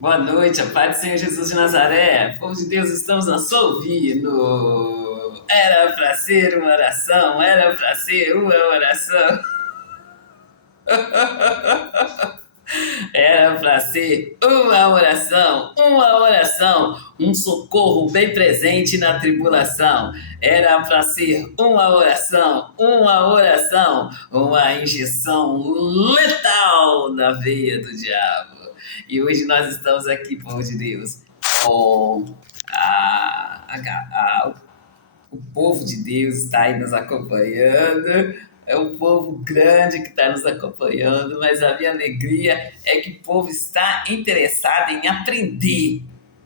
Boa noite, a paz do Senhor Jesus de Nazaré. Povo de Deus, estamos a só ouvindo. Era para ser uma oração, era para ser uma oração, era para ser uma oração, um socorro bem presente na tribulação. Era para ser uma oração, uma injeção letal na veia do diabo. E hoje nós estamos aqui, povo de Deus, com o povo de Deus está aí nos acompanhando. É um povo grande que está nos acompanhando, mas a minha alegria é que o povo está interessado em aprender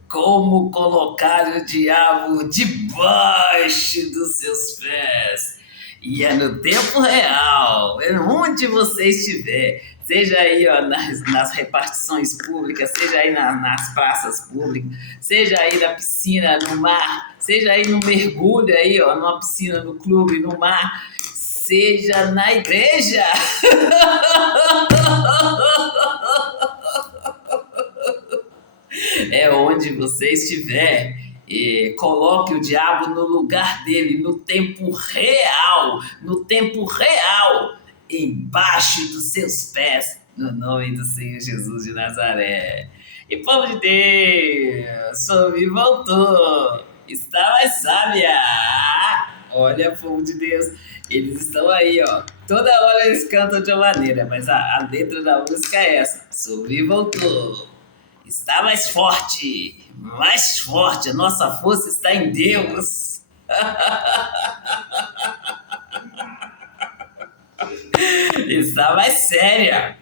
como colocar o diabo debaixo dos seus pés. E é no tempo real, é onde você estiver, seja aí ó, nas repartições públicas, seja aí nas praças públicas, seja aí na piscina, no mar, seja aí no mergulho aí, ó, numa piscina, no clube, no mar, seja na igreja. É onde você estiver. E coloque o diabo no lugar dele, no tempo real, embaixo dos seus pés, no nome do Senhor Jesus de Nazaré. E povo de Deus, soube e voltou, está mais sábia. Olha, povo de Deus, eles estão aí, ó. Toda hora eles cantam de uma maneira, mas a letra da música é essa: soube e voltou. Está mais forte, a nossa força está em Deus. Está mais séria.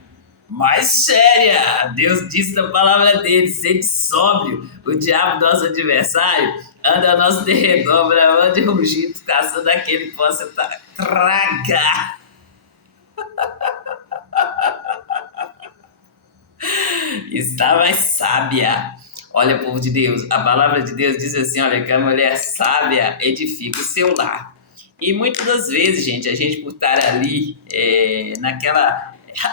Deus disse na palavra dele, sempre sóbrio. O diabo, nosso adversário, anda ao nosso derredor, bravando e rugindo, caçando aquele que possa tragar. Está mais sábia. Olha, povo de Deus, a palavra de Deus diz assim, olha, que a mulher sábia edifica o seu lar. E muitas das vezes, gente, a gente por estar ali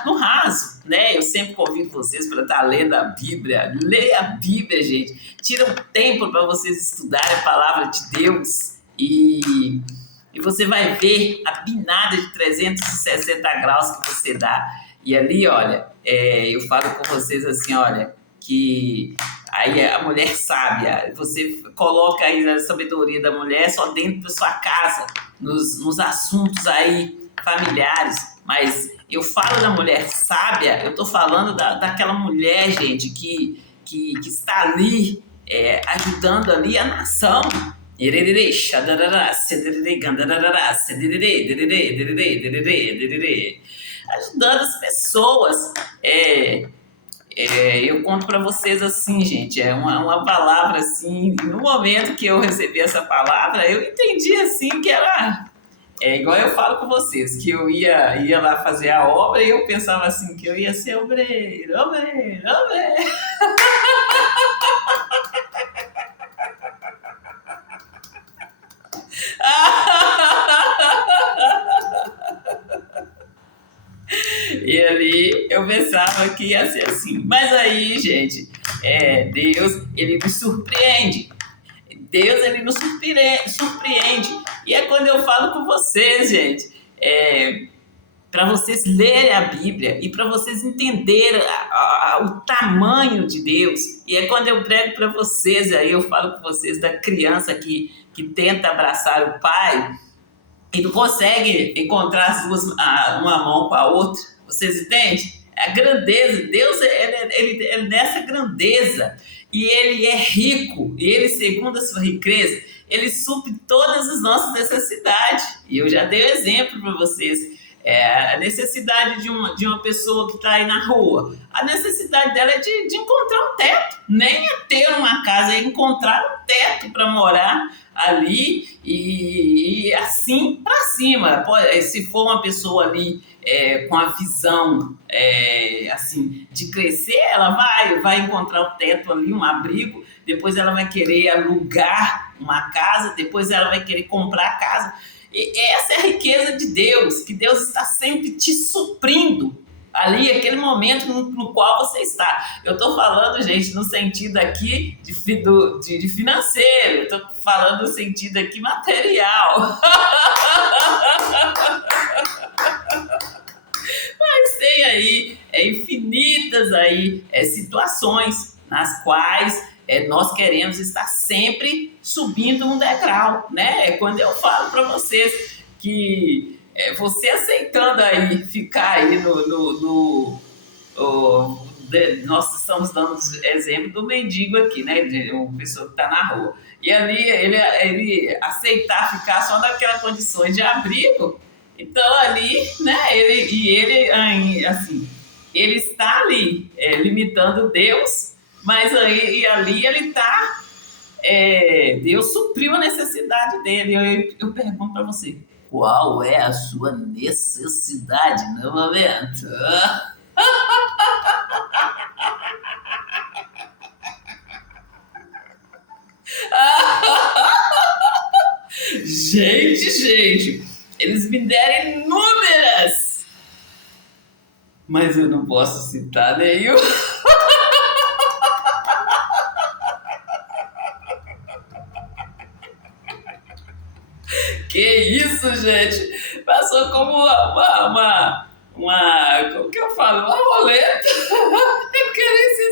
no raso, né? Eu sempre convido vocês para estar lendo a Bíblia. Leia a Bíblia, gente. Tira um tempo para vocês estudarem a palavra de Deus e você vai ver a binada de 360 graus que você dá. E ali, olha, eu falo com vocês assim, olha, que aí a mulher sábia, você coloca aí a sabedoria da mulher só dentro da sua casa, nos assuntos aí familiares, mas eu falo da mulher sábia, eu tô falando daquela mulher, gente, que está ali ajudando ali a nação. Ajudando as pessoas. Eu conto para vocês assim, gente, é uma palavra assim, no momento que eu recebi essa palavra, eu entendi assim que era igual eu falo com vocês, que eu ia lá fazer a obra e eu pensava assim, que eu ia ser obreiro, obreiro, obreiro. E ali eu pensava que ia ser assim. Mas aí, gente, Deus, ele nos surpreende. Deus, ele nos surpreende. E é quando eu falo com vocês, gente, para vocês lerem a Bíblia e para vocês entenderem o tamanho de Deus. E é quando eu prego para vocês, aí eu falo com vocês da criança que tenta abraçar o pai e não consegue encontrar uma mão com a outra. Vocês entendem? A grandeza, Deus ele é nessa grandeza. E ele é rico, e ele, segundo a sua riqueza, ele supre todas as nossas necessidades. E eu já dei um exemplo para vocês. A necessidade de uma pessoa que está aí na rua, a necessidade dela é de encontrar um teto, nem é ter uma casa, é encontrar um teto para morar ali e assim para cima. Se for uma pessoa ali com a visão assim de crescer, ela vai encontrar um teto ali, um abrigo, depois ela vai querer alugar uma casa, depois ela vai querer comprar a casa. E essa é a riqueza de Deus, que Deus está sempre te suprindo ali, aquele momento no qual você está. Eu estou falando, gente, no sentido aqui de financeiro, eu estou falando no sentido aqui material. Mas tem aí infinitas aí situações nas quais nós queremos estar sempre subindo um degrau, né? É quando eu falo para vocês que você aceitando aí ficar aí nós estamos dando exemplo do mendigo aqui, né? De uma pessoa que está na rua. E ali ele aceitar ficar só naquelas condições de abrigo, então ali, né? Ele assim, ele está ali limitando Deus, mas aí ali ele está Deus supriu a necessidade dele. Eu pergunto para você, qual é a sua necessidade no momento? Gente, eles me deram inúmeras, mas eu não posso citar nenhum. Que isso, gente? Passou como como que eu falo? Uma roleta. Eu queria isso.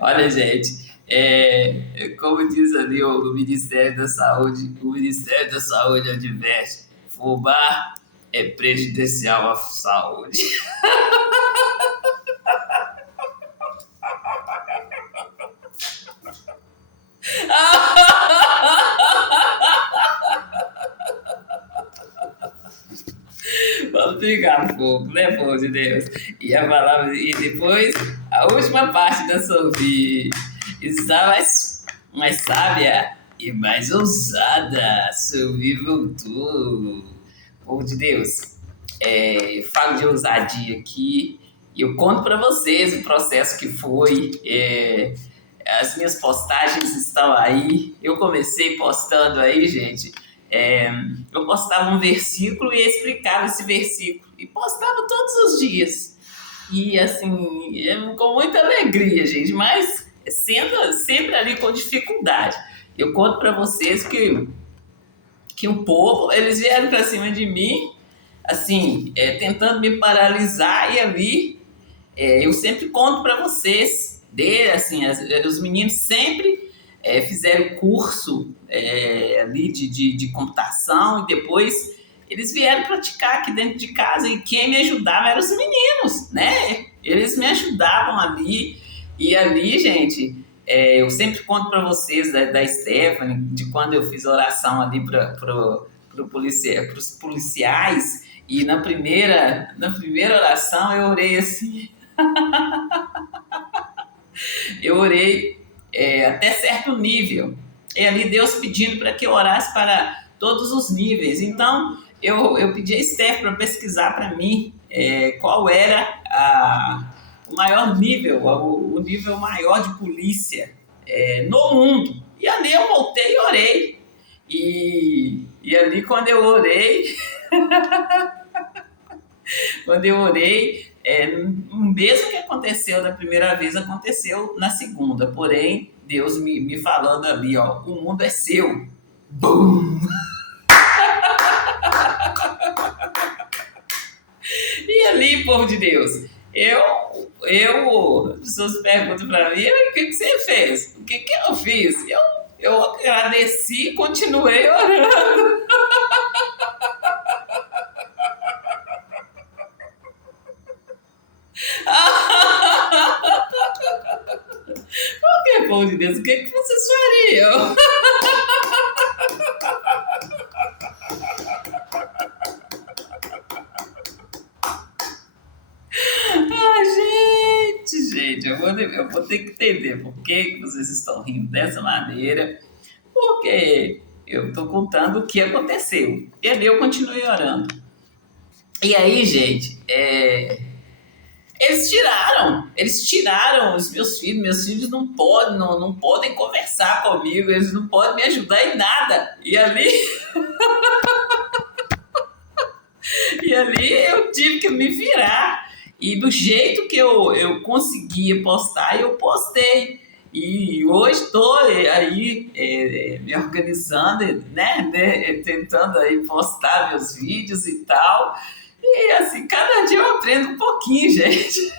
Olha, gente, como diz ali o Ministério da Saúde, adverte: fumar é prejudicial à saúde. Vamos pegar fogo, né, povo de Deus? E a palavra, e depois, a última parte da sua vida está mais sábia e mais ousada. Voltou. Povo de Deus, falo de ousadia aqui e eu conto para vocês o processo que foi. As minhas postagens estão aí. Eu comecei postando aí, gente. Eu postava um versículo e explicava esse versículo. E postava todos os dias. E assim, com muita alegria, gente, mas sendo sempre ali com dificuldade. Eu conto para vocês que o povo, eles vieram para cima de mim, assim, tentando me paralisar, e ali eu sempre conto para vocês, assim, os meninos sempre fizeram curso ali de computação, e depois eles vieram praticar aqui dentro de casa, e quem me ajudava eram os meninos, né? Eles me ajudavam ali, e ali, gente, eu sempre conto para vocês da Stephanie, de quando eu fiz oração ali para os policiais, e na primeira oração eu orei assim, eu orei até certo nível. E ali Deus pedindo para que eu orasse para todos os níveis. Então, eu pedi a Steph para pesquisar para mim qual era o maior nível, o nível maior de polícia no mundo. E ali eu voltei e orei. E ali quando eu orei, o mesmo que aconteceu da primeira vez, aconteceu na segunda. Porém, Deus me falando ali, ó, o mundo é seu. Bum! E ali, povo de Deus, as pessoas perguntam para mim, o que você fez? O que eu fiz? Eu agradeci e continuei orando. Por que, povo de Deus? O que vocês fariam? Gente, eu vou ter que entender por que vocês estão rindo dessa maneira, porque eu estou contando o que aconteceu. E ali eu continuei orando. E aí, gente, Eles tiraram os meus filhos não podem conversar comigo, eles não podem me ajudar em nada. E ali eu tive que me virar. E do jeito que eu conseguia postar, eu postei. E hoje estou aí me organizando, né, tentando aí postar meus vídeos e tal. E assim, cada dia eu aprendo um pouquinho, gente.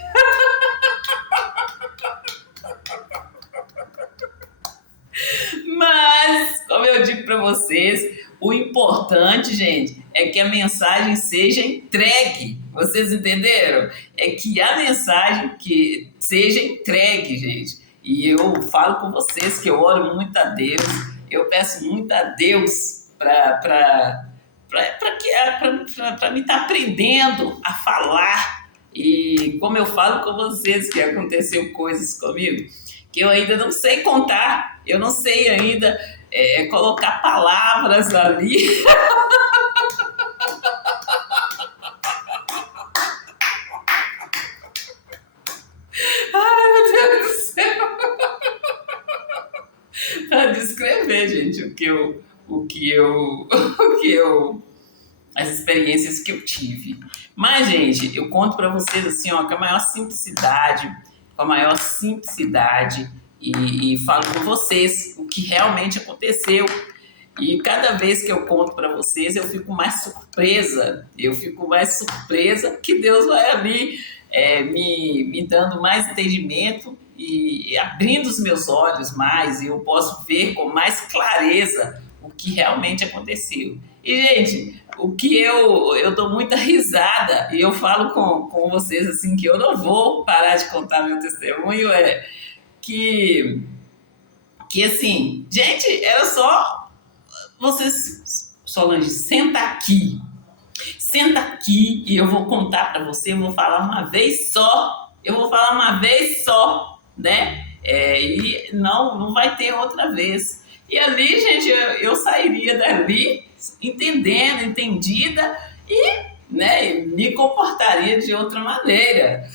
Mas, como eu digo para vocês, o importante, gente, é que a mensagem seja entregue. Vocês entenderam? É que a mensagem que seja entregue, gente. E eu falo com vocês que eu oro muito a Deus, eu peço muito a Deus para me estar aprendendo a falar. E como eu falo com vocês que aconteceu coisas comigo, que eu ainda não sei contar, eu não sei ainda colocar palavras ali. Ai, meu Deus do céu! Para descrever, gente, as experiências que eu tive. Mas, gente, eu conto para vocês assim, ó, com a maior simplicidade e falo com vocês o que realmente aconteceu. E cada vez que eu conto para vocês, eu fico mais surpresa que Deus vai ali me dando mais entendimento e abrindo os meus olhos mais, e eu posso ver com mais clareza o que realmente aconteceu. E, gente, o que eu dou muita risada, e eu falo com vocês assim, que eu não vou parar de contar meu testemunho, que, que assim, gente, era só vocês, Solange, senta aqui e eu vou contar para você, eu vou falar uma vez só, né? E não vai ter outra vez. E ali, gente, eu sairia dali entendida e, né, me comportaria de outra maneira.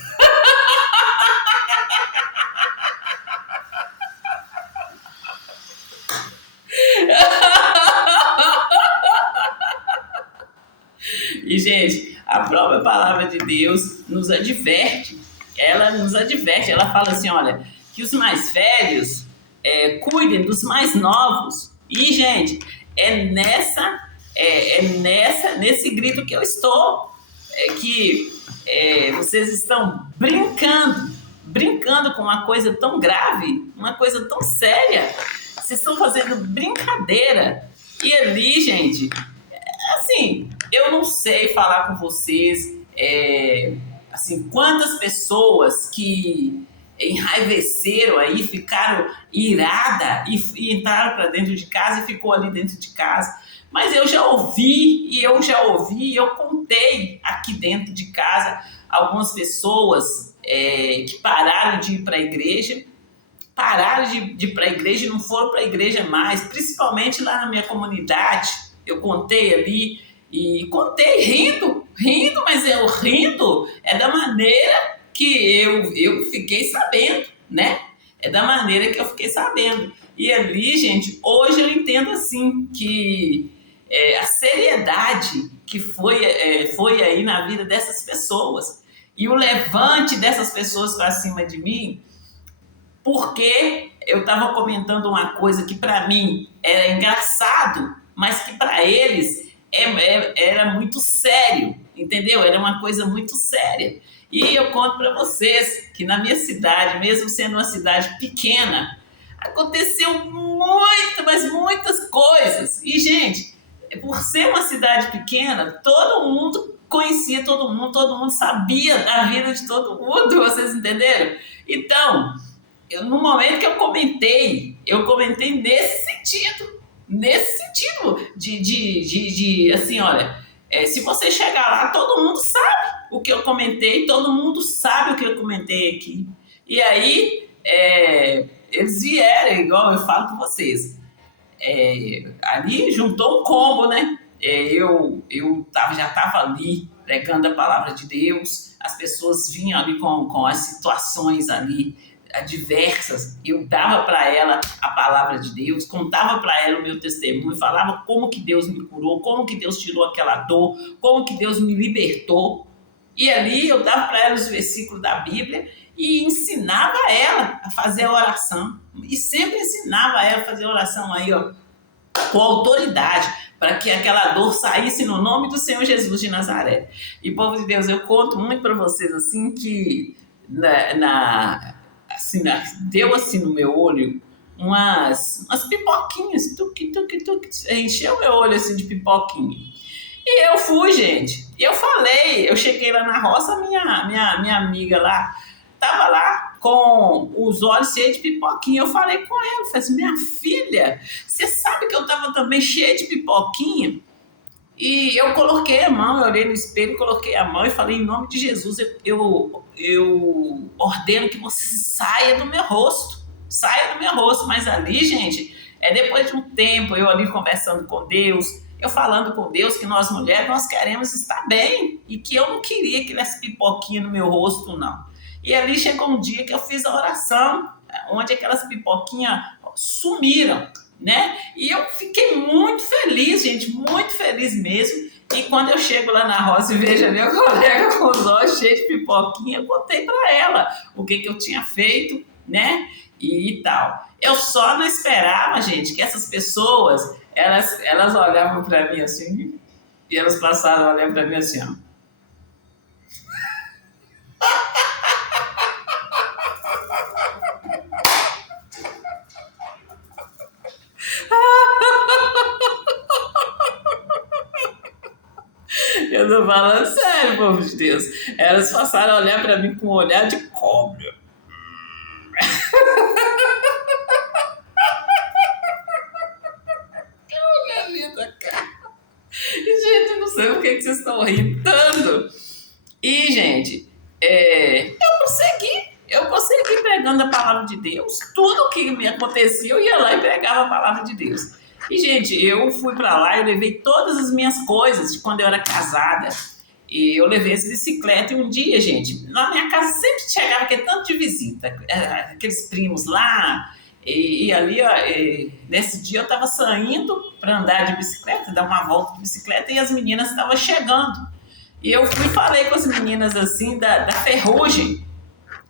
E, gente, a própria palavra de Deus nos adverte. Ela nos adverte, ela fala assim, olha, que os mais velhos cuidem dos mais novos. E, gente, nesse grito que eu estou, que vocês estão brincando com uma coisa tão grave, uma coisa tão séria. Vocês estão fazendo brincadeira. E ali, gente, assim, eu não sei falar com vocês, assim, quantas pessoas que enraiveceram aí, ficaram irada e entraram para dentro de casa e ficou ali dentro de casa. Mas eu já ouvi, e eu contei aqui dentro de casa algumas pessoas que pararam de ir para a igreja, e não foram para a igreja mais, principalmente lá na minha comunidade. Eu contei ali e contei rindo, mas eu rindo da maneira que eu fiquei sabendo, né? É da maneira que eu fiquei sabendo. E ali, gente, hoje eu entendo assim que a seriedade que foi aí na vida dessas pessoas e o levante dessas pessoas para cima de mim, porque eu estava comentando uma coisa que para mim era engraçado, mas que para eles era muito sério, entendeu? Era uma coisa muito séria. E eu conto para vocês que na minha cidade, mesmo sendo uma cidade pequena, aconteceu mas muitas coisas. E, gente, por ser uma cidade pequena, todo mundo conhecia todo mundo sabia da vida de todo mundo, vocês entenderam? Então, no momento que eu comentei nesse sentido de assim, olha, se você chegar lá, todo mundo sabe o que eu comentei, todo mundo sabe o que eu comentei aqui. E aí, eles vieram, igual eu falo com vocês, ali juntou um combo, né? Já estava ali pregando a palavra de Deus, as pessoas vinham ali com as situações ali diversas, eu dava para ela a palavra de Deus, contava para ela o meu testemunho, falava como que Deus me curou, como que Deus tirou aquela dor, como que Deus me libertou. E ali eu dava para ela os versículos da Bíblia e ensinava ela a fazer a oração. E sempre ensinava ela a fazer a oração aí, ó, com autoridade, para que aquela dor saísse no nome do Senhor Jesus de Nazaré. E, povo de Deus, eu conto muito para vocês assim que assim, deu assim no meu olho umas pipoquinhas, tuque, tuque, tuque, encheu meu olho assim de pipoquinha. E eu fui, gente. E eu falei, eu cheguei lá na roça, minha amiga lá, tava lá com os olhos cheios de pipoquinha. Eu falei com ela, falei assim, minha filha, você sabe que eu tava também cheia de pipoquinha? E eu coloquei a mão, eu olhei no espelho, coloquei a mão e falei, em nome de Jesus, eu ordeno que você saia do meu rosto. Saia do meu rosto. Mas ali, gente, depois de um tempo, eu ali conversando com Deus, eu falando com Deus que nós mulheres, nós queremos estar bem. E que eu não queria que tivesse pipoquinha no meu rosto, não. E ali chegou um dia que eu fiz a oração, onde aquelas pipoquinhas sumiram, né? E eu fiquei muito feliz, gente, muito feliz mesmo. E quando eu chego lá na roça e vejo a minha colega com os olhos cheios de pipoquinha, eu contei para ela o que eu tinha feito, né? E tal. Eu só não esperava, gente, que essas pessoas, elas olhavam para mim assim, e elas passaram a olhar para mim assim, ó. Eu tô falando sério, povo de Deus. Elas passaram a olhar pra mim com um olhar de cobra. Que olhar linda, cara. E, gente, eu não sei por que vocês estão rindo tanto. E, gente, eu prossegui pregando a palavra de Deus. Tudo que me acontecia, eu ia lá e pregava a palavra de Deus. E, gente, eu fui pra lá, eu levei todas as minhas coisas de quando eu era casada. E eu levei essa bicicleta e um dia, gente, na minha casa sempre chegava aquele tanto de visita, aqueles primos lá. E ali, ó, nesse dia eu estava saindo para andar de bicicleta, dar uma volta de bicicleta e as meninas estavam chegando. E eu fui e falei com as meninas assim da ferrugem,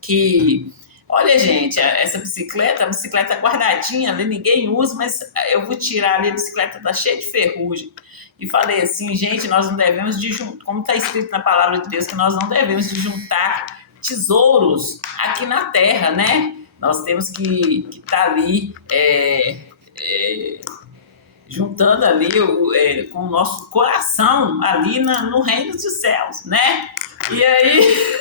que, olha, gente, essa bicicleta, a bicicleta guardadinha ali, ninguém usa, mas eu vou tirar ali, a bicicleta tá cheia de ferrugem. E falei assim, gente, nós não devemos de juntar, como está escrito na palavra de Deus, que nós não devemos de juntar tesouros aqui na terra, né? Nós temos que estar ali juntando ali com o nosso coração ali no reino dos céus, né? E aí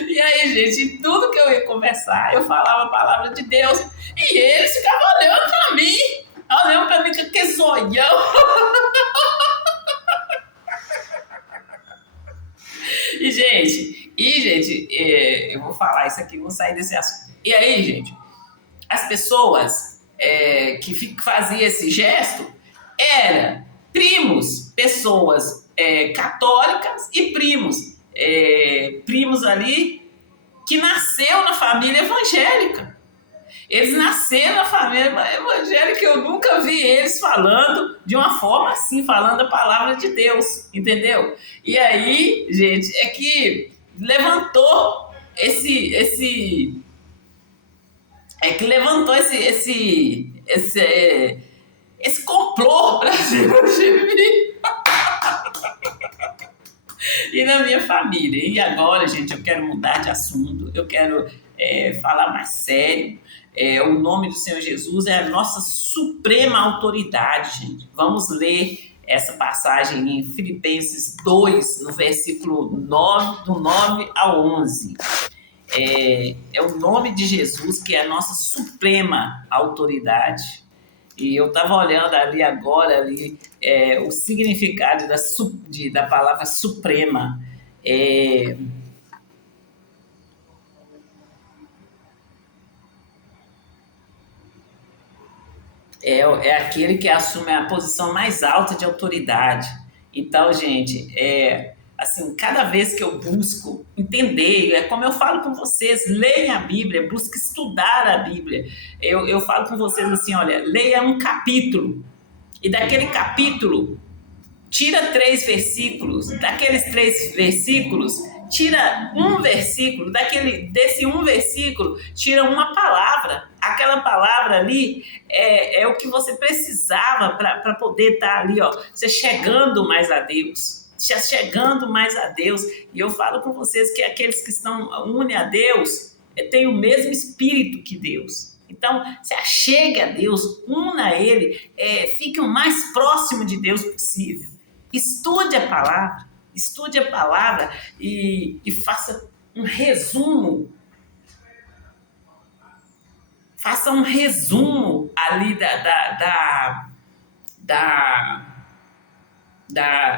E aí, gente, em tudo que eu ia conversar, eu falava a palavra de Deus. E eles ficavam olhando pra mim com aquele zoião. Eu vou falar isso aqui, vou sair desse assunto. E aí, gente, as pessoas que faziam esse gesto eram primos, pessoas católicas e primos ali que nasceu na família evangélica. Eles nasceram na família evangélica, eu nunca vi eles falando de uma forma assim, falando a palavra de Deus, entendeu? E aí, gente, é que levantou esse complô para cima de mim e na minha família. E agora, gente, eu quero mudar de assunto, eu quero falar mais sério. O nome do Senhor Jesus é a nossa suprema autoridade, gente. Vamos ler essa passagem em Filipenses 2, no versículo 9, do 9 ao 11. É o nome de Jesus que é a nossa suprema autoridade. E eu estava olhando ali agora o significado da palavra suprema. é aquele que assume a posição mais alta de autoridade. Então, gente, assim, cada vez que eu busco entender, é como eu falo com vocês, leiam a Bíblia, busque estudar a Bíblia. Eu falo com vocês assim, olha, leia um capítulo, e daquele capítulo, tira 3 versículos, daqueles 3 versículos, tira um versículo, desse um versículo, tira uma palavra. Aquela palavra ali é o que você precisava para poder estar ali, ó, você chegando mais a Deus. Chegando mais a Deus. E eu falo com vocês que aqueles que estão unem a Deus têm o mesmo espírito que Deus. Então, se achegue a Deus, una Ele, fique o mais próximo de Deus possível. Estude a palavra e faça um resumo. Faça um resumo ali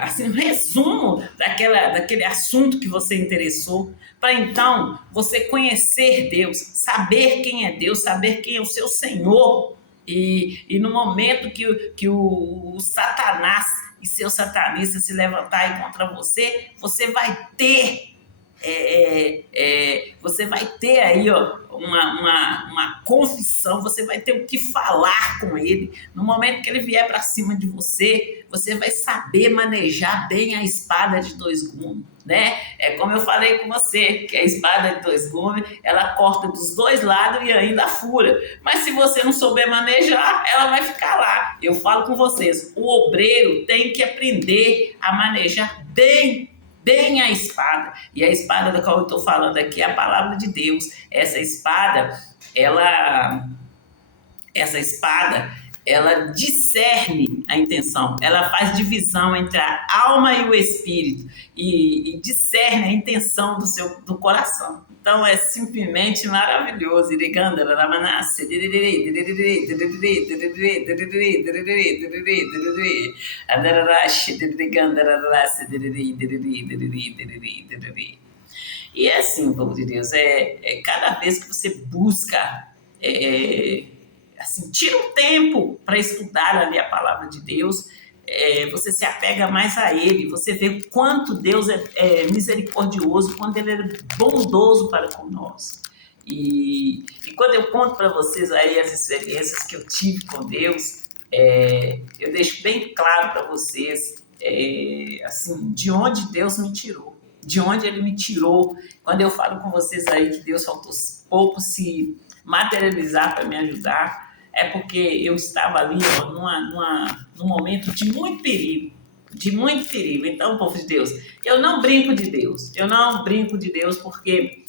assim, um resumo daquele assunto que você interessou, para então você conhecer Deus, saber quem é Deus, saber quem é o seu Senhor. E no momento que o Satanás e seus satanistas se levantarem contra você, você vai ter você vai ter aí, ó, uma confissão, você vai ter o que falar com ele. No momento que ele vier para cima de você, você vai saber manejar bem a espada de 2 gumes, né? É como eu falei com você, que a espada de 2 gumes, ela corta dos 2 lados e ainda fura. Mas se você não souber manejar, ela vai ficar lá. Eu falo com vocês, o obreiro tem que aprender a manejar bem a espada. E a espada da qual eu estou falando aqui é a palavra de Deus. Essa espada, ela discerne a intenção, ela faz divisão entre a alma e o espírito e discerne a intenção do coração. Então é simplesmente maravilhoso. E é assim, povo de Deus, cada vez que você busca assim, tira um tempo para estudar ali a palavra de Deus, você se apega mais a Ele, você vê o quanto Deus é misericordioso, quanto Ele é bondoso para com nós. E quando eu conto para vocês aí as experiências que eu tive com Deus, eu deixo bem claro para vocês, assim, de onde Deus me tirou, de onde Ele me tirou. Quando eu falo com vocês aí que Deus faltou pouco se materializar para me ajudar, é porque eu estava ali, ó, num momento de muito perigo. Então, povo de Deus, eu não brinco de Deus, porque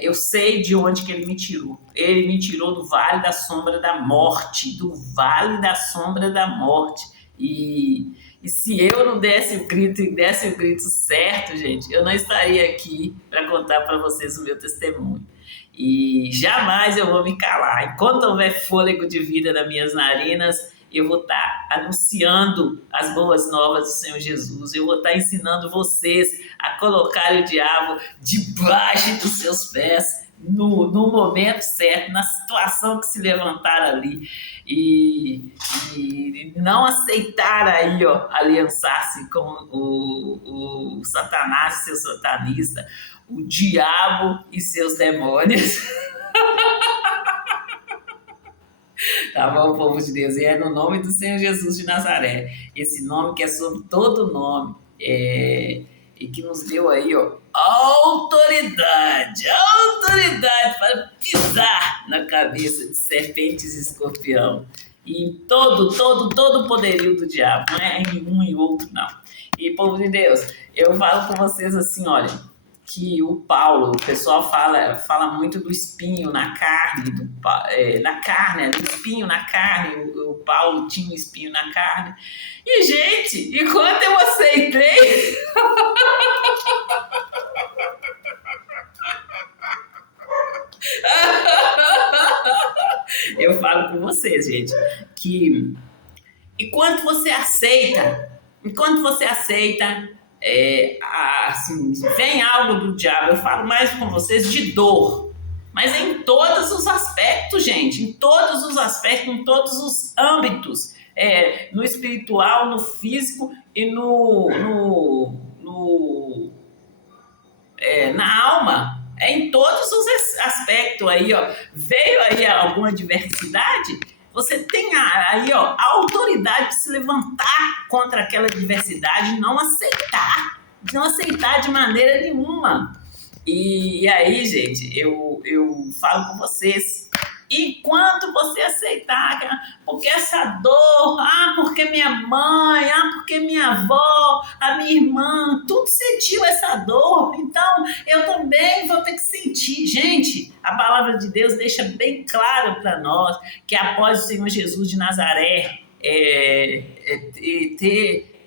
eu sei de onde que Ele me tirou. Ele me tirou do vale da sombra da morte, E se eu não desse o grito certo, gente, eu não estaria aqui para contar para vocês o meu testemunho. E jamais eu vou me calar. Enquanto houver fôlego de vida nas minhas narinas, eu vou estar anunciando as boas novas do Senhor Jesus. Eu vou estar ensinando vocês a colocar o diabo debaixo dos seus pés, no momento certo, na situação que se levantar ali. E não aceitar aí, ó, aliançar-se com o Satanás e seu satanista, o diabo e seus demônios. Tá bom, povo de Deus? E é no nome do Senhor Jesus de Nazaré. Esse nome que é sobre todo nome. E que nos deu aí, ó, autoridade para pisar na cabeça de serpentes e escorpião. E todo o poderio do diabo. Não é em um e outro, não. E, povo de Deus, eu falo com vocês assim, olha, que o pessoal fala muito do espinho na carne, do espinho na carne, o Paulo tinha um espinho na carne. E, gente, enquanto eu aceitei... Eu falo com vocês, gente, que enquanto você aceita, assim, vem algo do diabo, eu falo mais com vocês de dor. Mas é em todos os aspectos, gente, em todos os aspectos, em todos os âmbitos, no espiritual, no físico e na alma. É em todos os aspectos aí, ó. Veio aí alguma diversidade, você tem aí, ó, a autoridade de se levantar contra aquela diversidade, não aceitar de maneira nenhuma. E aí, gente, eu falo com vocês, enquanto você aceitar, porque essa dor, porque minha mãe, porque minha avó, a minha irmã, tudo sentiu essa dor, então eu também vou ter que sentir. Gente, a palavra de Deus deixa bem claro para nós que após o Senhor Jesus de Nazaré ter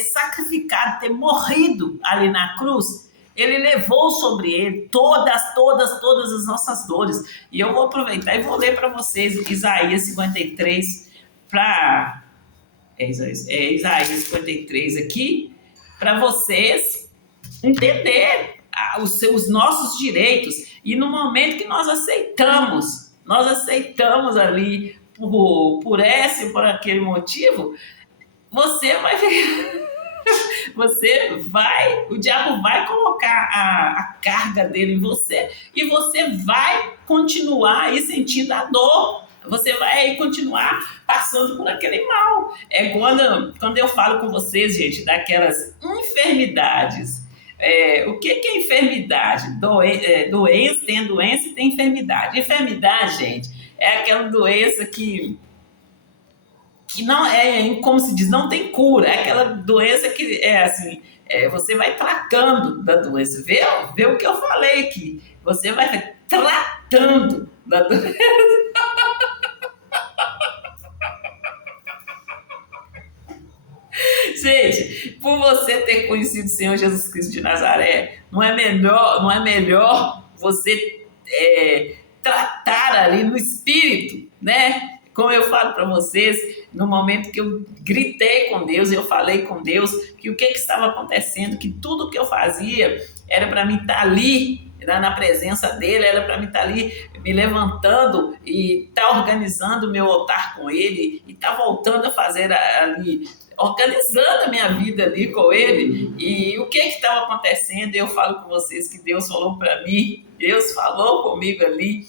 sacrificado, ter morrido ali na cruz, ele levou sobre ele todas as nossas dores. E eu vou aproveitar e vou ler para vocês Isaías 53, Isaías 53 aqui, para vocês entenderem os nossos direitos. E no momento que nós aceitamos ali por esse ou por aquele motivo, você vai ver. O diabo vai colocar a carga dele em você e você vai continuar aí sentindo a dor. Você vai aí continuar passando por aquele mal. É quando eu falo com vocês, gente, daquelas enfermidades. O que é enfermidade? Doença, tem doença e tem enfermidade. Enfermidade, gente, é aquela doença que não é, como se diz, não tem cura. É aquela doença que é assim, você vai tratando da doença. Vê o que eu falei aqui. Você vai tratando da doença. Gente, por você ter conhecido o Senhor Jesus Cristo de Nazaré, não é melhor você tratar ali no espírito, né? Como eu falo para vocês, no momento que eu gritei com Deus, eu falei com Deus que o que estava acontecendo, que tudo que eu fazia era para mim estar ali, na presença dele, era para mim estar ali me levantando e estar organizando o meu altar com ele e estar voltando a fazer ali, organizando a minha vida ali com ele. E o que estava acontecendo? Eu falo com vocês que Deus falou para mim, Deus falou comigo ali.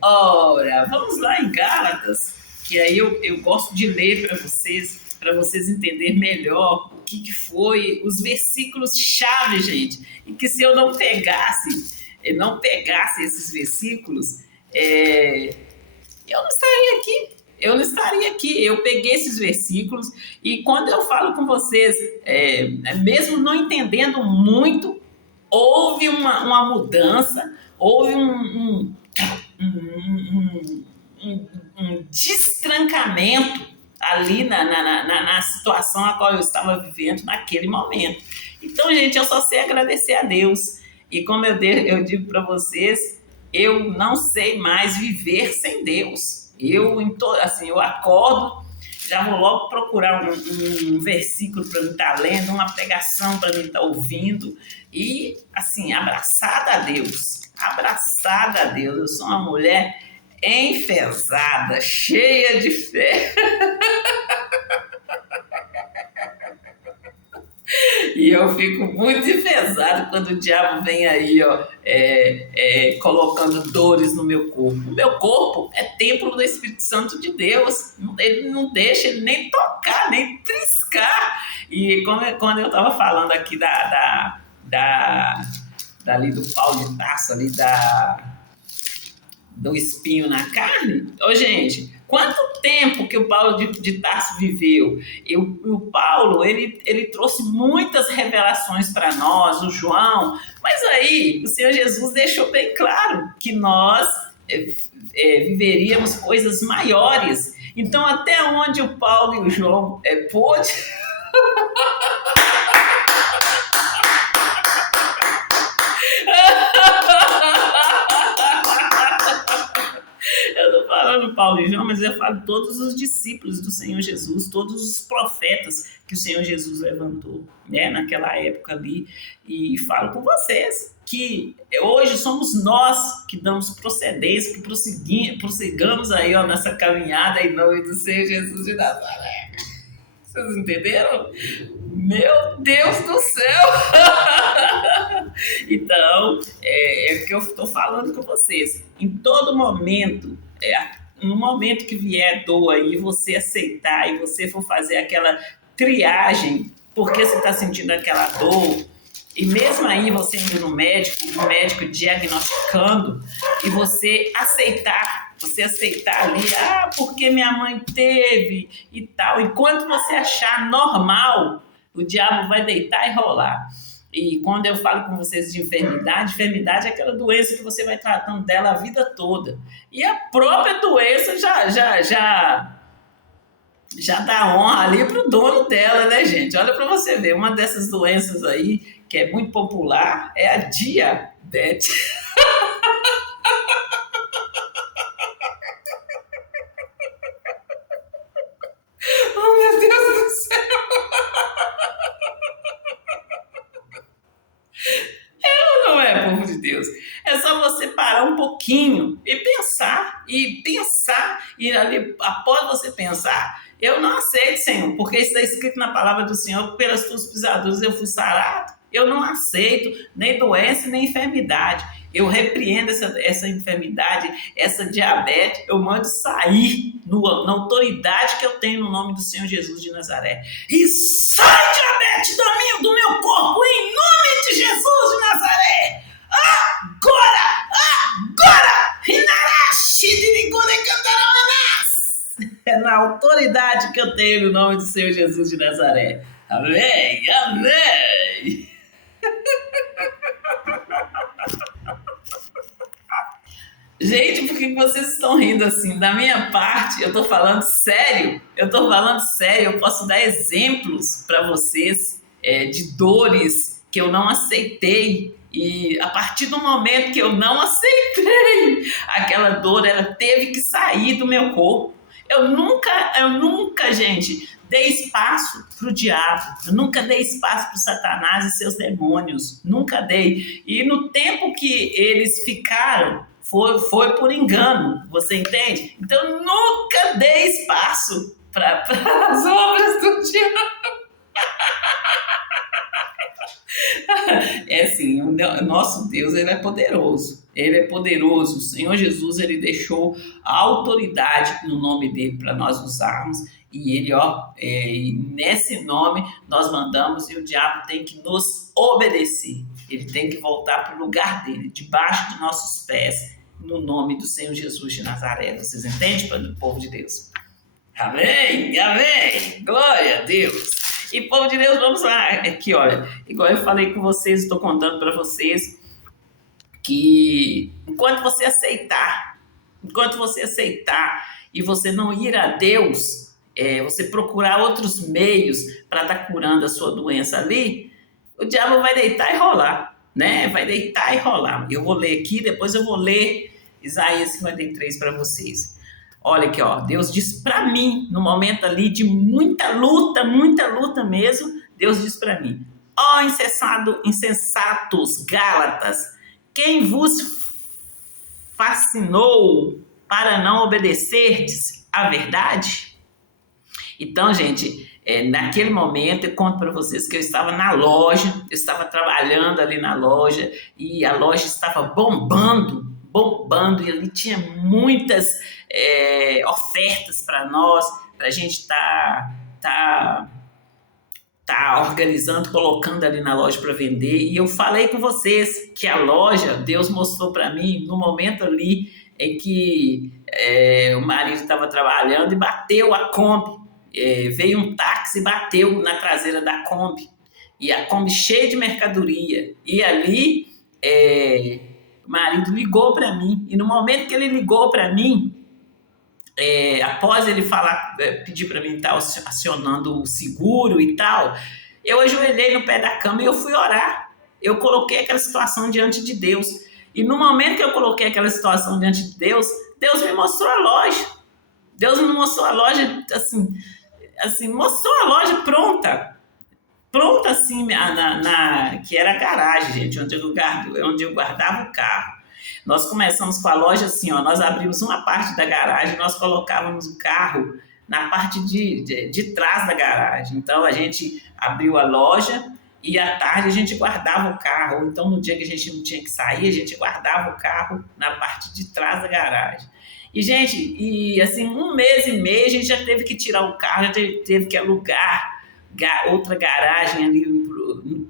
Ora, vamos lá em Gálatas, que aí eu gosto de ler para vocês entenderem melhor o que foi os versículos chave, gente, e que se eu não pegasse esses versículos, eu não estaria aqui. Eu peguei esses versículos e quando eu falo com vocês, mesmo não entendendo muito, houve uma mudança, houve um destrancamento ali na situação a qual eu estava vivendo naquele momento. Então, gente, eu só sei agradecer a Deus. E como eu digo para vocês, eu não sei mais viver sem Deus. Eu acordo, já vou logo procurar um versículo para mim estar lendo, uma pregação para mim estar ouvindo. E, assim, abraçada a Deus. Eu sou uma mulher enfesada, cheia de fé. E eu fico muito enfesado quando o diabo vem aí, ó, colocando dores no meu corpo. O meu corpo é templo do Espírito Santo de Deus. Ele não deixa ele nem tocar, nem triscar. E quando eu estava falando aqui dali do Paulo de Tarso, ali do espinho na carne. Gente, quanto tempo que o Paulo de Tarso viveu? O Paulo, ele trouxe muitas revelações para nós, o João, mas aí o Senhor Jesus deixou bem claro que nós viveríamos coisas maiores. Então, até onde o Paulo e o João pôde... falando Paulo e João, mas eu falo de todos os discípulos do Senhor Jesus, todos os profetas que o Senhor Jesus levantou, né, naquela época ali. E falo com vocês que hoje somos nós que damos procedência, que prossigamos aí, ó, nessa caminhada em nome do Senhor Jesus de Nazaré. Vocês entenderam? Meu Deus do céu! Então, é o que eu estou falando com vocês. Em todo momento, no momento que vier dor aí, você aceitar e você for fazer aquela triagem, porque você está sentindo aquela dor, e mesmo aí você indo no médico, o médico diagnosticando, e você aceitar ali, porque minha mãe teve e tal. Enquanto você achar normal, o diabo vai deitar e rolar. E quando eu falo com vocês de enfermidade é aquela doença que você vai tratando dela a vida toda. E a própria doença já dá honra ali pro dono dela, né, gente? Olha para você ver, uma dessas doenças aí, que é muito popular, é a diabetes. Oh, meu Deus do céu! Não é, povo de Deus. É só você parar um pouquinho e pensar, e ali, após você pensar, eu não aceito, Senhor, porque está escrito na palavra do Senhor, pelas tuas pisaduras eu fui sarado. Eu não aceito nem doença, nem enfermidade. Eu repreendo essa enfermidade, essa diabetes, eu mando sair na autoridade que eu tenho no nome do Senhor Jesus de Nazaré. E sai, diabetes, do meu corpo, em nome de Jesus de Nazaré! Agora! É na autoridade que eu tenho no nome do Senhor Jesus de Nazaré. Amém, amém! Gente, por que vocês estão rindo assim? Da minha parte, eu tô falando sério. Eu posso dar exemplos para vocês de dores que eu não aceitei. E a partir do momento que eu não aceitei, aquela dor, ela teve que sair do meu corpo. Eu nunca, gente, dei espaço pro diabo. Eu nunca dei espaço pro Satanás e seus demônios. Nunca dei. E no tempo que eles ficaram, foi por engano, você entende? Então, eu nunca dei espaço para as obras do diabo. É assim, o nosso Deus, ele é poderoso. Ele é poderoso. O Senhor Jesus, ele deixou a autoridade no nome dele para nós usarmos. E ele, e nesse nome nós mandamos e o diabo tem que nos obedecer. Ele tem que voltar para o lugar dele, debaixo dos nossos pés, no nome do Senhor Jesus de Nazaré. Vocês entendem, povo de Deus? Amém, amém, glória a Deus. E povo de Deus, vamos lá. Aqui, olha, igual eu falei com vocês, estou contando para vocês que enquanto você aceitar e você não ir a Deus, você procurar outros meios para estar curando a sua doença ali, o diabo vai deitar e rolar, né? Vai deitar e rolar. Eu vou ler aqui, depois eu vou ler Isaías 53 para vocês. Olha aqui, Deus diz para mim, no momento ali de muita luta mesmo, Deus diz para mim: insensatos Gálatas, quem vos fascinou para não obedecerdes à verdade? Então, gente, naquele momento eu conto para vocês que eu estava na loja, eu estava trabalhando ali na loja e a loja estava bombando, e ali tinha muitas ofertas para nós, para a gente tá organizando, colocando ali na loja para vender. E eu falei com vocês que a loja, Deus mostrou para mim no momento ali em que o marido estava trabalhando e bateu a Kombi. Veio um táxi e bateu na traseira da Kombi. E a Kombi cheia de mercadoria. E ali o marido ligou para mim. E no momento que ele ligou para mim, após ele pedir para mim estar acionando o seguro e tal, eu ajoelhei no pé da cama e eu fui orar. Eu coloquei aquela situação diante de Deus. E no momento que eu coloquei aquela situação diante de Deus, Deus me mostrou a loja. Deus não mostrou a loja assim, mostrou a loja pronta assim, que era a garagem, gente, onde eu guardava o carro. Nós começamos com a loja assim, ó, nós abrimos uma parte da garagem, nós colocávamos o carro na parte de trás da garagem. Então, a gente abriu a loja e à tarde a gente guardava o carro. Então, no dia que a gente não tinha que sair, a gente guardava o carro na parte de trás da garagem. E, gente, assim, um mês e meio a gente já teve que tirar o carro, já teve que alugar outra garagem ali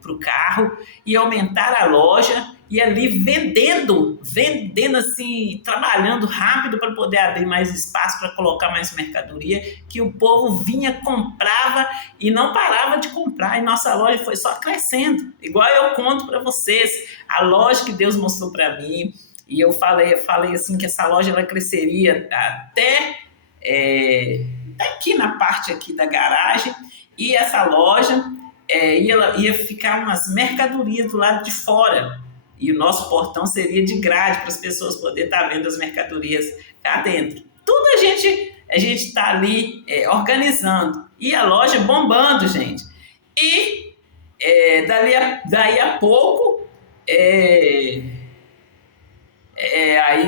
para o carro e aumentar a loja e ali vendendo assim, trabalhando rápido para poder abrir mais espaço para colocar mais mercadoria, que o povo vinha, comprava e não parava de comprar, e nossa loja foi só crescendo, igual eu conto para vocês, a loja que Deus mostrou para mim, e eu falei assim que essa loja ela cresceria até aqui na parte aqui da garagem, e essa loja ia ficar umas mercadorias do lado de fora. E o nosso portão seria de grade para as pessoas poderem estar vendo as mercadorias cá dentro. Tudo a gente está ali organizando. E a loja bombando, gente. E daí a pouco,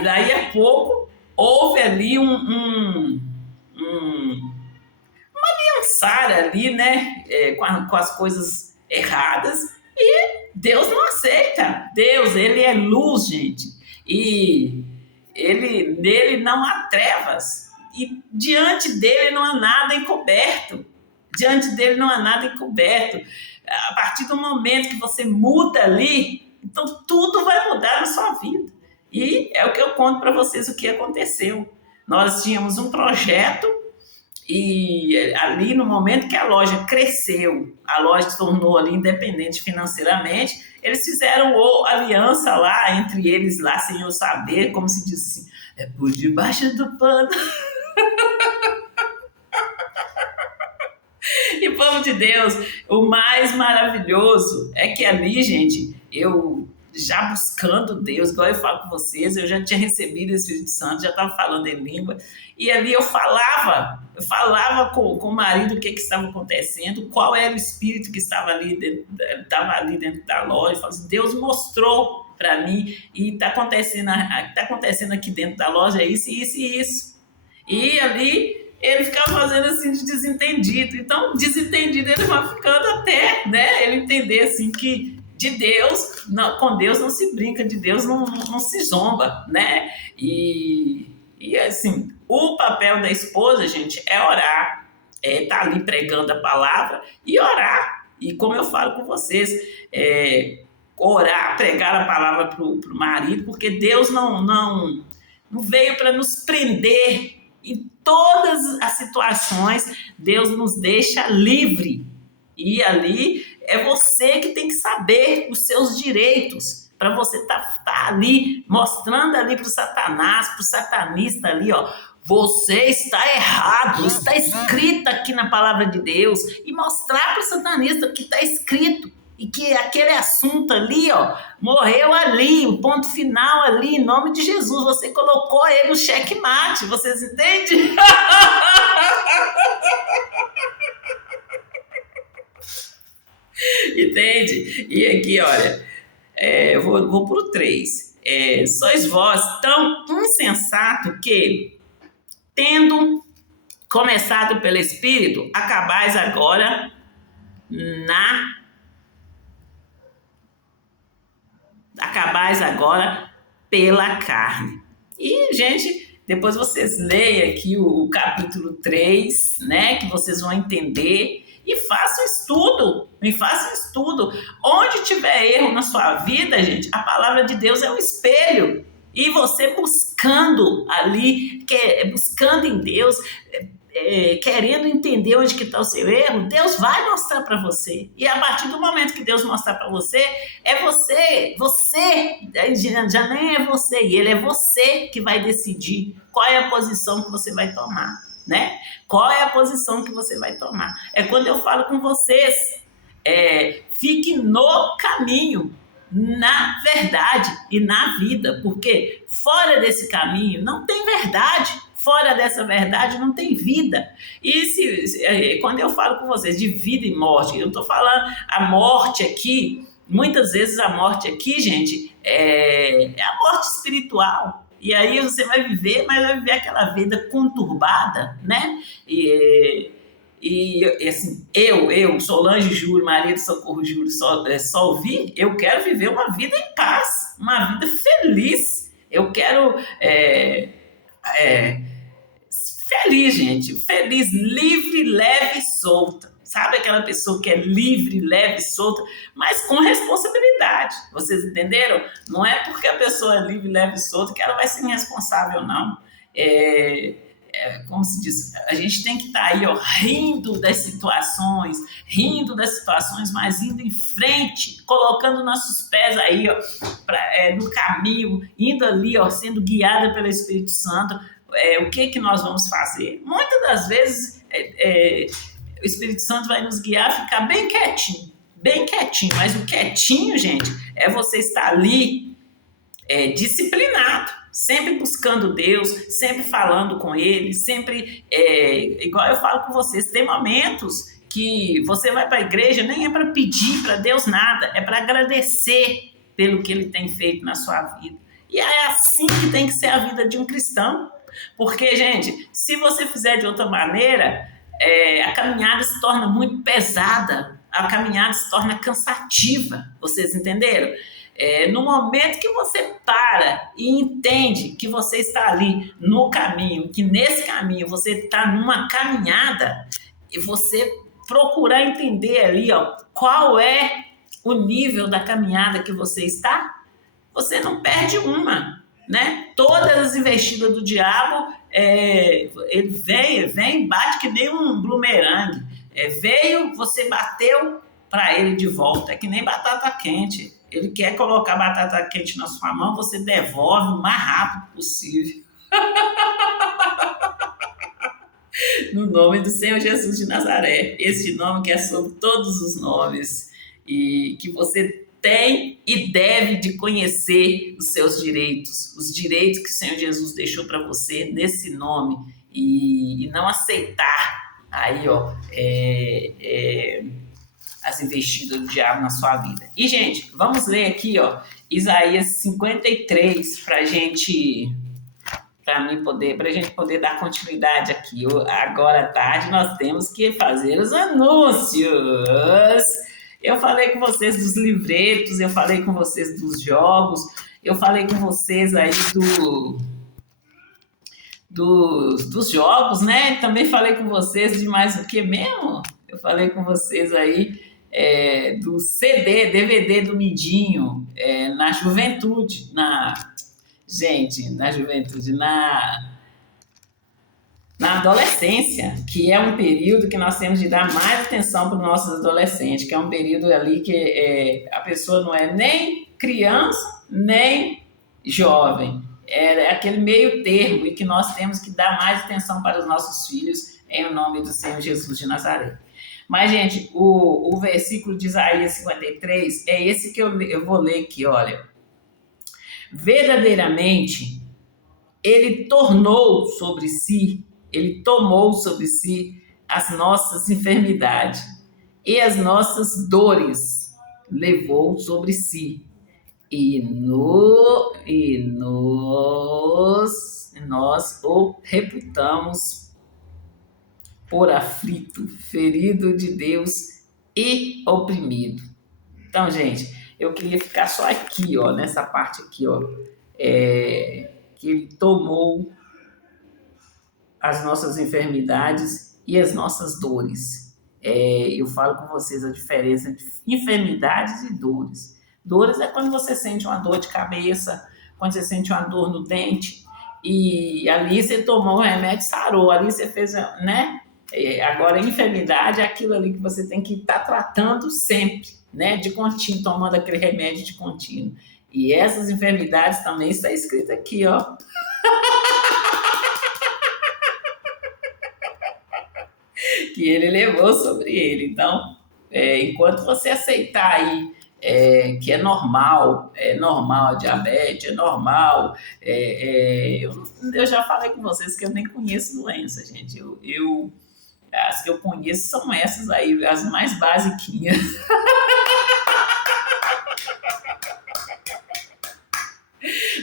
daí a pouco, houve ali uma aliançar ali, né? Com as coisas erradas. E Deus não aceita. Deus, ele é luz, gente. E nele não há trevas. E diante dele não há nada encoberto. Diante dele não há nada encoberto. A partir do momento que você muda ali, então tudo vai mudar na sua vida. E é o que eu conto para vocês o que aconteceu. Nós tínhamos um projeto e ali no momento que a loja cresceu, a loja se tornou ali independente financeiramente, eles fizeram aliança lá entre eles lá sem eu saber, como se diz assim, por debaixo do pano. E povo de Deus, o mais maravilhoso é que ali, gente, eu já buscando Deus, igual eu falo com vocês, eu já tinha recebido o Espírito Santo, já estava falando em língua, e ali eu falava com o marido o que estava acontecendo, qual era o Espírito que estava ali dentro da loja, eu falava assim, Deus mostrou para mim, e está acontecendo aqui dentro da loja isso, isso e isso. E ali ele ficava fazendo assim de desentendido, então desentendido ele vai ficando até, né, ele entender assim que de Deus, com Deus não se brinca, de Deus não se zomba, né? E assim, o papel da esposa, gente, é orar, tá ali pregando a palavra e orar. E como eu falo com vocês, orar, pregar a palavra pro marido, porque Deus não veio para nos prender. Em todas as situações, Deus nos deixa livre. E ali é você que tem que saber os seus direitos, para você tá ali, mostrando ali para o Satanás, para o satanista ali, ó, você está errado, está escrito aqui na palavra de Deus, e mostrar para o satanista que está escrito, e que aquele assunto ali, ó, morreu ali, o ponto final ali, em nome de Jesus, você colocou ele no checkmate, vocês entendem? Entende? E aqui, olha, eu vou pro 3. Sois vós tão insensato que, tendo começado pelo Espírito, acabais agora pela carne. E, gente, depois vocês leem aqui o capítulo 3, né, que vocês vão entender. E faça um estudo. Onde tiver erro na sua vida, gente, a palavra de Deus é um espelho. E você buscando ali, buscando em Deus, querendo entender onde que está o seu erro, Deus vai mostrar para você. E a partir do momento que Deus mostrar para você, você já nem é você, e Ele é você que vai decidir qual é a posição que você vai tomar. Né? Qual é a posição que você vai tomar? É quando eu falo com vocês, fique no caminho, na verdade e na vida, porque fora desse caminho não tem verdade, Fora dessa verdade não tem vida. E quando eu falo com vocês de vida e morte, eu estou falando a morte aqui, muitas vezes a morte aqui, gente, é a morte espiritual. E aí você vai viver, mas vai viver aquela vida conturbada, né? E assim, Solange Júlio, Maria de Socorro Júlio, só ouvir, eu quero viver uma vida em paz, uma vida feliz. Eu quero feliz, gente, feliz, livre, leve e solta. Sabe aquela pessoa que é livre, leve e solta, mas com responsabilidade. Vocês entenderam? Não é porque a pessoa é livre, leve e solta que ela vai ser irresponsável, não. Como se diz, a gente tem que estar aí, ó, rindo das situações, mas indo em frente, colocando nossos pés aí, ó, no caminho, indo ali, ó, sendo guiada pelo Espírito Santo. O que nós vamos fazer? Muitas das vezes o Espírito Santo vai nos guiar a ficar bem quietinho, mas o quietinho, gente, é você estar ali disciplinado, sempre buscando Deus, sempre falando com Ele, sempre, igual eu falo com vocês, tem momentos que você vai para a igreja, nem é para pedir para Deus nada, é para agradecer pelo que Ele tem feito na sua vida. E é assim que tem que ser a vida de um cristão, porque, gente, se você fizer de outra maneira, a caminhada se torna muito pesada, a caminhada se torna cansativa, vocês entenderam? No momento que você para e entende que você está ali no caminho, que nesse caminho você está numa caminhada, e você procurar entender ali, ó, qual é o nível da caminhada que você está, você não perde uma, né? Todas as investidas do diabo, ele vem, bate que nem um bumerangue. Veio, você bateu para ele de volta, é que nem batata quente. Ele quer colocar batata quente na sua mão, você devolve o mais rápido possível. No nome do Senhor Jesus de Nazaré, esse nome que é sobre todos os nomes, e que você tem e deve de conhecer os seus direitos, os direitos que o Senhor Jesus deixou para você nesse nome, e não aceitar aí, ó, as investidas do diabo na sua vida. E, gente, vamos ler aqui, ó, Isaías 53, para a gente poder dar continuidade aqui. Agora à tarde nós temos que fazer os anúncios. Eu falei com vocês dos livretos, eu falei com vocês dos jogos, eu falei com vocês aí dos jogos, né? Também falei com vocês de mais o que mesmo? Eu falei com vocês aí do DVD do Midinho, na juventude, na adolescência, que é um período que nós temos de dar mais atenção para os nossos adolescentes, que é um período ali que a pessoa não é nem criança, nem jovem, é aquele meio termo, e que nós temos que dar mais atenção para os nossos filhos, em nome do Senhor Jesus de Nazaré. Mas, gente, o versículo de Isaías 53 é esse que eu vou ler aqui, olha. Verdadeiramente, ele tomou sobre si as nossas enfermidades e as nossas dores levou sobre si. E nós o reputamos por aflito, ferido de Deus e oprimido. Então, gente, eu queria ficar só aqui, ó, nessa parte aqui, ó, que ele tomou as nossas enfermidades e as nossas dores. Eu falo com vocês a diferença entre enfermidades e dores. Dores é quando você sente uma dor de cabeça, quando você sente uma dor no dente, e ali você tomou o remédio, sarou, ali você fez, né? Agora, enfermidade é aquilo ali que você tem que estar tratando sempre, né? De contínuo, tomando aquele remédio de contínuo. E essas enfermidades também está escrito aqui, ó. Que ele levou sobre ele. Então, enquanto você aceitar aí que é normal a diabetes, é normal. Eu já falei com vocês que eu nem conheço doença, gente. As que eu conheço são essas aí, as mais basiquinhas.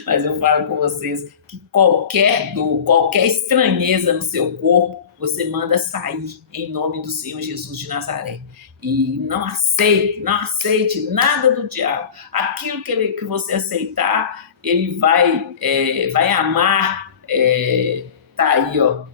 Mas eu falo com vocês que qualquer dor, qualquer estranheza no seu corpo, você manda sair em nome do Senhor Jesus de Nazaré. E não aceite nada do diabo. Aquilo que você aceitar, ele vai amar, tá aí, ó,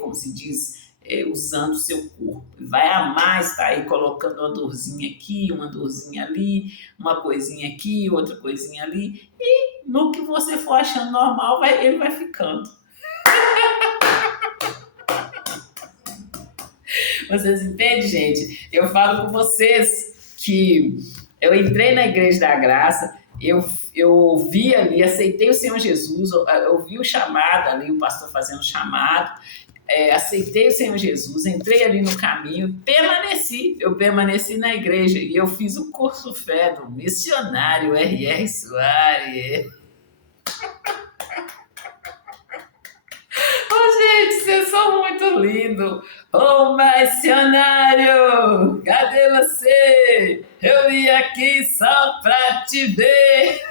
como se diz, usando o seu corpo. Ele vai amar estar aí colocando uma dorzinha aqui, uma dorzinha ali, uma coisinha aqui, outra coisinha ali. E no que você for achando normal, ele vai ficando. Vocês entendem, gente? Eu falo com vocês que eu entrei na Igreja da Graça, eu ouvi ali, aceitei o Senhor Jesus, eu ouvi o chamado ali, o pastor fazendo o chamado, aceitei o Senhor Jesus, entrei ali no caminho, eu permaneci na igreja e eu fiz o curso fé do missionário R.R. Soares. Gente, vocês são muito lindos. Ô, missionário, cadê você? Eu vim aqui só pra te ver.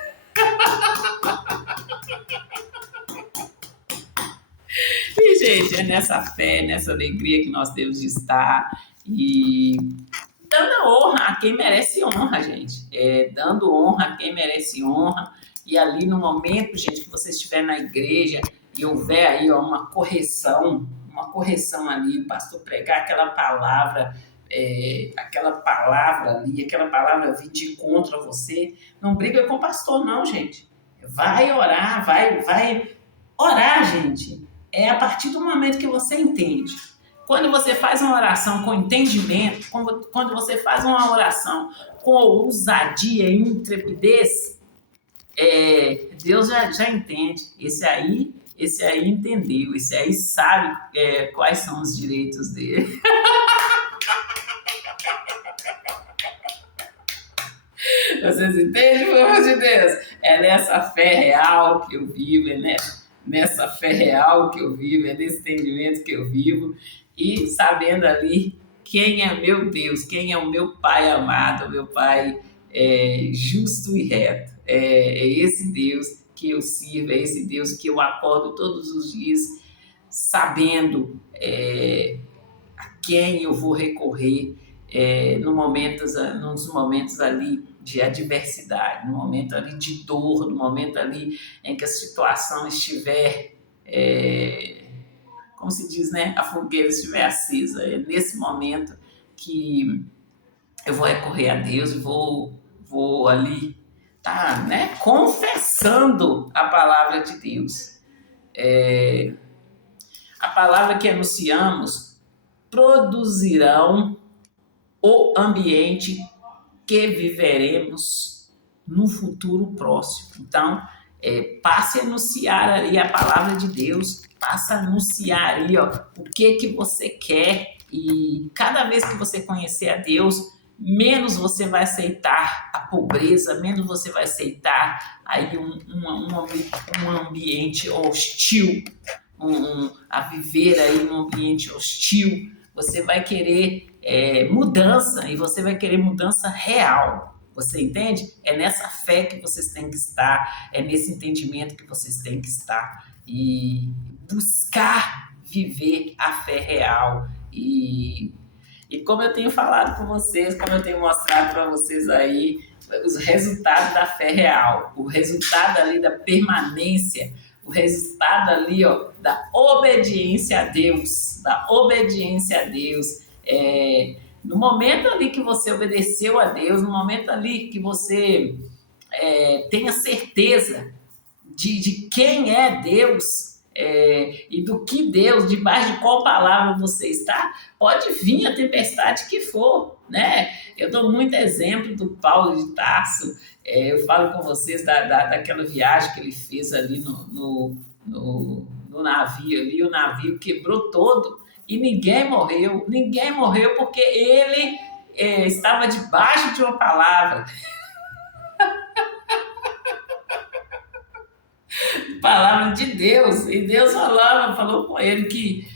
E, gente, é nessa fé, nessa alegria que nós devemos estar e dando honra a quem merece honra, gente. Dando honra a quem merece honra. E ali no momento, gente, que você estiver na igreja e houver aí uma correção ali, o pastor pregar aquela palavra ali, aquela palavra vir de contra você, não briga com o pastor não, gente. Vai orar, vai orar, gente. É a partir do momento que você entende. Quando você faz uma oração com entendimento, quando você faz uma oração com ousadia e intrepidez, Deus já entende. Esse aí entendeu, esse aí sabe quais são os direitos dele. Vocês entendem, pelo amor de Deus? É nessa fé real que eu vivo, nessa fé real que eu vivo, é nesse entendimento que eu vivo, e sabendo ali quem é meu Deus, quem é o meu Pai amado, meu Pai justo e reto. É esse Deus que eu sirvo, é esse Deus que eu acordo todos os dias sabendo a quem eu vou recorrer nos momentos ali de adversidade, no momento ali de dor, no momento ali em que a situação estiver, como se diz, né? A fogueira estiver acesa. É nesse momento que eu vou recorrer a Deus e vou ali, tá, né? Confessando a palavra de Deus. A palavra que anunciamos produzirão o ambiente que viveremos no futuro próximo. Então, passe a anunciar ali a palavra de Deus, passe a anunciar ali, ó, o que você quer, e cada vez que você conhecer a Deus, menos você vai aceitar a pobreza, menos você vai aceitar aí um ambiente hostil, a viver aí num ambiente hostil. Você vai querer mudança, e você vai querer mudança real. Você entende? É nessa fé que vocês têm que estar, é nesse entendimento que vocês têm que estar e buscar viver a fé real. E como eu tenho falado com vocês, como eu tenho mostrado para vocês aí, os resultados da fé real, o resultado ali da permanência, o resultado ali, ó, da obediência a Deus, no momento ali que você obedeceu a Deus, no momento ali que você tenha certeza de quem é Deus, e do que Deus, debaixo de qual palavra você está, pode vir a tempestade que for, né? Eu dou muito exemplo do Paulo de Tarso. Eu falo com vocês daquela viagem que ele fez ali no navio ali, o navio quebrou todo e ninguém morreu porque ele estava debaixo de uma palavra. Palavra de Deus. E Deus falou com ele que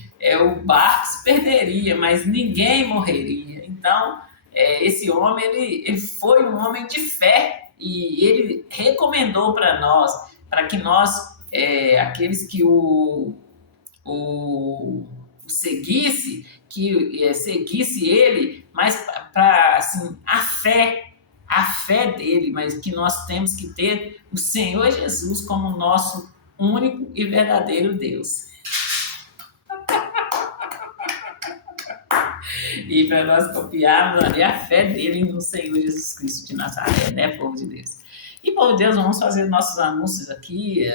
o barco se perderia, mas ninguém morreria. Então, esse homem, ele foi um homem de fé e ele recomendou para nós, para que nós, aqueles que o seguisse, que seguisse ele, mas para assim, a fé dele, mas que nós temos que ter o Senhor Jesus como nosso único e verdadeiro Deus. E para nós confiarmos ali a fé dele no Senhor Jesus Cristo de Nazaré, né, povo de Deus? E, povo de Deus, vamos fazer nossos anúncios aqui.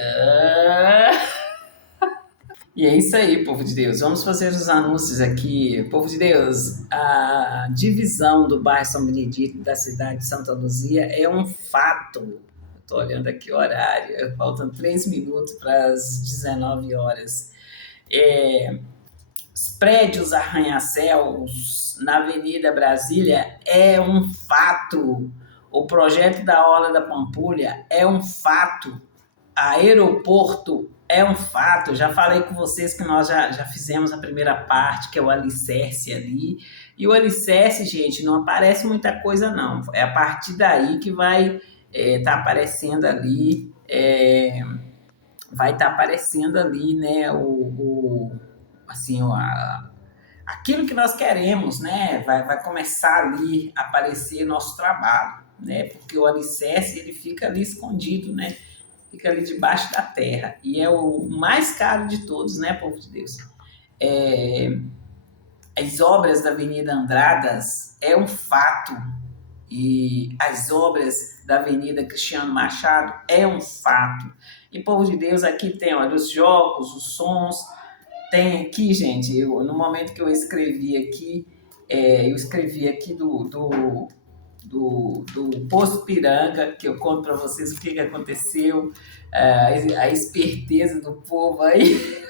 E é isso aí, povo de Deus. Vamos fazer os anúncios aqui. Povo de Deus, a divisão do bairro São Benedito da cidade de Santa Luzia é um fato. Estou olhando aqui o horário, faltam 3 minutos para as 19 horas. Os prédios arranha-céus na Avenida Brasília é um fato. O projeto da Orla da Pampulha é um fato. Aeroporto é um fato. Já falei com vocês que nós já fizemos a primeira parte, que é o alicerce ali. E o alicerce, gente, não aparece muita coisa, não. É a partir daí que vai estar aparecendo ali, vai estar aparecendo ali, né, aquilo que nós queremos, né, vai começar ali a aparecer nosso trabalho, né, porque o alicerce, ele fica ali escondido, né, fica ali debaixo da terra, e é o mais caro de todos, né, povo de Deus. As obras da Avenida Andradas é um fato, e as obras da Avenida Cristiano Machado é um fato. E, povo de Deus, aqui tem, olha, os jogos, os sons, tem aqui, gente, no momento que eu escrevi aqui, eu escrevi aqui do Poço Piranga, que eu conto para vocês o que aconteceu, a esperteza do povo aí.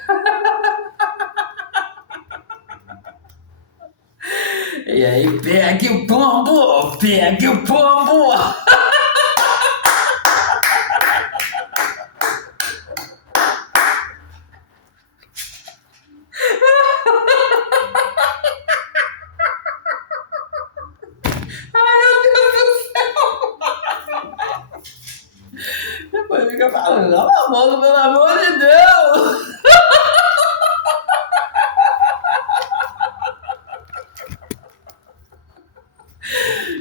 E aí, pegue o pombo, pegue o pombo! Depois fica falando, pelo amor de Deus!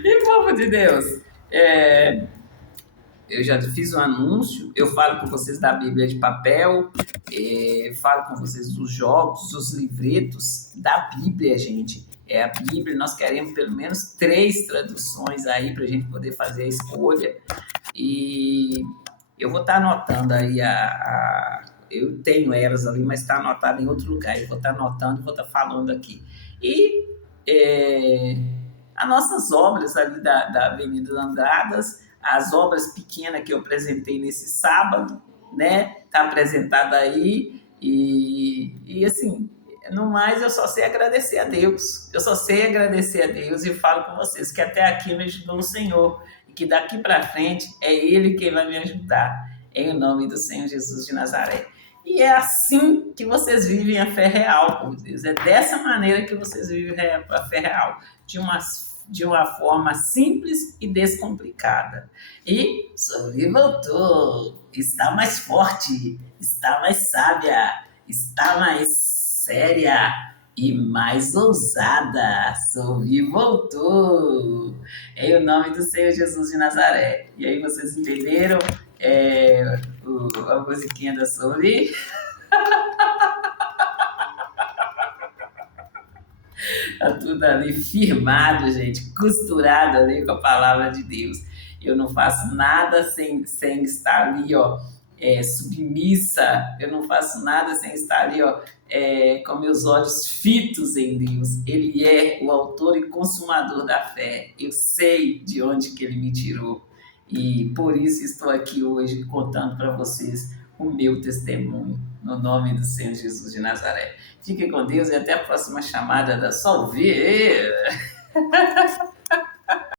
E, povo de Deus, eu já fiz um anúncio, eu falo com vocês da Bíblia de papel, falo com vocês dos jogos, dos livretos da Bíblia, gente. É a Bíblia, nós queremos pelo menos 3 traduções aí para a gente poder fazer a escolha. E eu vou estar anotando aí eu tenho elas ali, mas está anotado em outro lugar. Eu vou estar anotando e vou estar falando aqui. E as nossas obras ali da Avenida Andradas, as obras pequenas que eu apresentei nesse sábado, né? Está apresentada aí. E assim, no mais, eu só sei agradecer a Deus. Eu só sei agradecer a Deus e falo com vocês que até aqui me ajudou o Senhor. E que daqui para frente é Ele quem vai me ajudar. Em nome do Senhor Jesus de Nazaré. E é assim que vocês vivem a fé real, por Deus. É dessa maneira que vocês vivem a fé real. De uma forma simples e descomplicada. E Sophie voltou. Está mais forte. Está mais sábia. Está mais séria. E mais ousada. Sophie voltou. Em o nome do Senhor Jesus de Nazaré. E aí vocês entenderam a musiquinha da Sophie? Tá tudo ali firmado, gente, costurado ali com a palavra de Deus. Eu não faço nada sem estar ali, ó, submissa. Eu não faço nada sem estar ali, ó, com meus olhos fitos em Deus. Ele é o autor e consumador da fé. Eu sei de onde que ele me tirou. E por isso estou aqui hoje contando para vocês o meu testemunho, no nome do Senhor Jesus de Nazaré. Fiquem com Deus e até a próxima chamada da Salve!